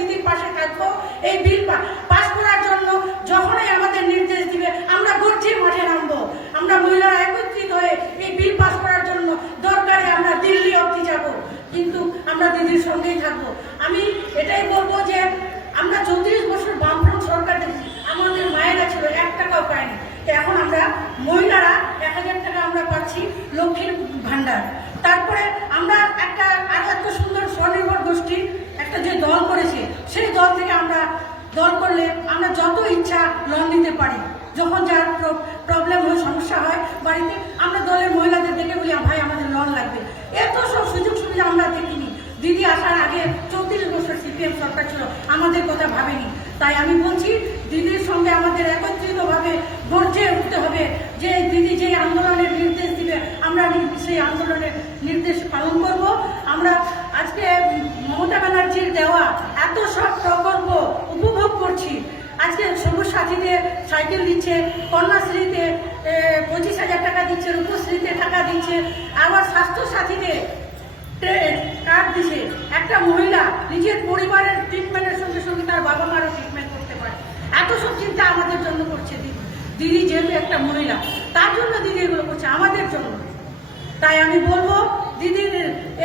দিদির পাশে থাকবো। এই বিল পাস করার জন্য যখনই আমাদের নির্দেশ দিবে আমরা গর্জে মাঠে নামবো। আমরা মহিলারা একত্রিত হয়ে এই বিল পাস করার জন্য দরকারে আমরা দিল্লি অবধি যাব, কিন্তু আমরা দিদির সঙ্গেই থাকবো। আমি এটাই বলবো যে আমরা 34 বছর বামফ্রন্ট সরকার দেখছি, আমাদের মায়েরা ছিল 1 টাকাও পায়নি। এখন আমরা মহিলারা 1000 টাকা আমরা পাচ্ছি লক্ষ্মীর ভান্ডার। তারপরে আমরা একটা আরো এত সুন্দর স্বনির্ভর গোষ্ঠী একটা যে দল করেছে, সেই দল থেকে আমরা দল করলে আমরা যত ইচ্ছা লোন নিতে পারি। যখন যার প্রবলেম হয়, সমস্যা হয় বাড়িতে, আমরা দলের মহিলাদের দেখে বলি ভাই আমাদের লোন লাগবে। এত সব সুযোগ সুবিধা আমরা দেখিনি। দিদি আসার আগে 34 বছর সিপিএম সরকার ছিল, আমাদের কথা ভাবেনি। তাই আমি বলছি দিদির সঙ্গে আমাদের একত্রিতভাবে গর্জে উঠতে হবে যে দিদি যে আন্দোলনের নির্দেশ দিবে আমরা সেই আন্দোলনের নির্দেশ পালন করব। আমরা আজকে মমতা ব্যানার্জির দেওয়া এত সব প্রকল্প উপভোগ করছি। আজকে সবুজ সাথীতে সাইকেল দিচ্ছে, কন্যাশ্রীতে 25,000 টাকা দিচ্ছে, রূপশ্রীতে টাকা দিচ্ছে, আবার স্বাস্থ্য সাথীতে কার্ড দিচ্ছে। একটা মহিলা নিজের পরিবারের ট্রিটমেন্টের সঙ্গে সঙ্গে তার বাবা মারও ট্রিটমেন্ট করতে পারে। এত সব চিন্তা আমাদের জন্য করছে দিদি। দিদি যেহেতু একটা মহিলা, তার জন্য দিদি এগুলো করছে আমাদের জন্য। তাই আমি বলবো দিদির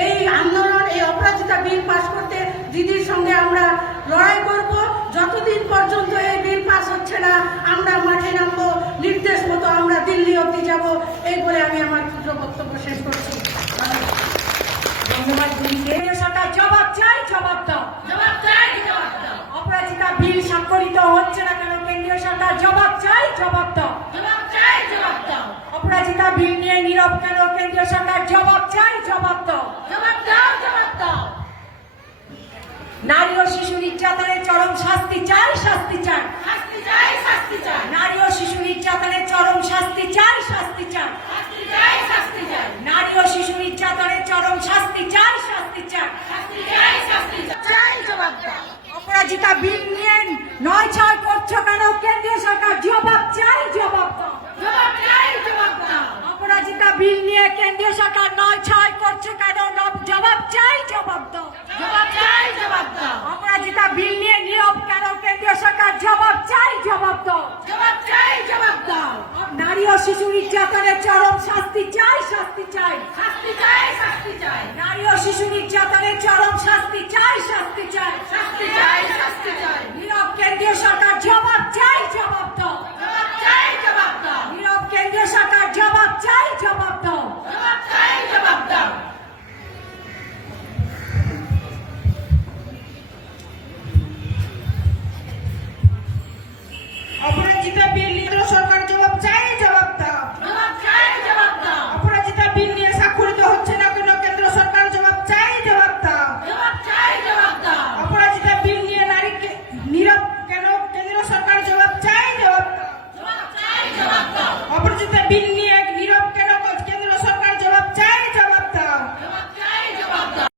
এই আন্দোলন, এই অপরাজিতা বিল পাস করতে দিদির সঙ্গে আমরা লড়াই করব। যতদিন পর্যন্ত এই বিল পাস হচ্ছে না আমরা মাঠে নামবো, নির্দেশ মতো আমরা দিল্লি অবধি যাব। এই বলে আমি আমার ক্ষুদ্র বক্তব্য শেষ করছি। ধন্যবাদ দিদিকে। সরকার জবাব চাই, জবাব দাও, জবাব চাই, জবাব দাও। অপরাজিতা বিল স্বাক্ষরিত হচ্ছে না কেন কেন্দ্রীয় সরকার জবাব চাই, জবাব দাও, জবাব চাই, জবাব দাও। অপরাজিতা বিল নিয়ে নীরব কেন কেন্দ্রীয় সরকার জবাব চাই, জবাব দাও, জবাব দাও, জবাব দাও। নারী ও শিশু নির্যাতনের চরম শাস্তি চাই, শাস্তি চাই, শাস্তি চাই, শাস্তি চাই। নারী ও শিশু নির্যাতনের চরম শাস্তি চাই, শাস্তি চাই, শাস্তি চাই, শাস্তি চাই। নারী ও শিশু নির্যাতনের চরম শাস্তি চাই, শাস্তি চাই, শাস্তি চাই, শাস্তি চাই, জবাব দাও। অপরাজিতা বিল নিয়ে 9-6 করছো কেন কেন্দ্রীয় সরকার জবাব চাই, জবাব দাও, জবাব চাই, জবাব দাও। অপরাজিতা বিল নিয়ে কেন্দ্রীয় সরকার 9-6 করছে কেন জবাব চাই, জবাব দাও, জবাব চাই, জবাব দাও। অপরাজিতা বিল নিয়ে নীরব কেন কেন্দ্রীয় সরকার জবাব চাই, জবাব দাও, জবাব চাই, জবাব দাও। নারী ও শিশু নির্যাতনের চরম শাস্তি চাই, শাস্তি চাই, শাস্তি চাই, শাস্তি চাই। নারী ও শিশু নির্যাতনের চরম শাস্তি চাই, শাস্তি চাই, শাস্তি চাই, শাস্তি চাই। নীরব কেন্দ্রীয় সরকার জবাব চাই, জবাব দাও, জবাব চাই, জবাব দাও। নীরব কেন্দ্রীয় সরকার জবাব চাই, জবাব দাও। জবাব চাই, জবাব দাও। অপরাজিতা বিল নিয়ে সরকার জবাব চাই, জবাব দাও, জবাব চাই, জবাব দাও। অপরাজিতা বিল নিয়ে স্বাক্ষরিত হচ্ছে না কেন কেন্দ্র সরকার জবাব চাই, জবাব দাও, জবাব চাই, জবাব দাও। অপরাজিতা বিল নিয়ে নারীকে নীরব কেন কেন্দ্র সরকার জবাব চাই, জবাব দাও, জবাব চাই, জবাব দাও। অপরাজিতা বিল নিয়ে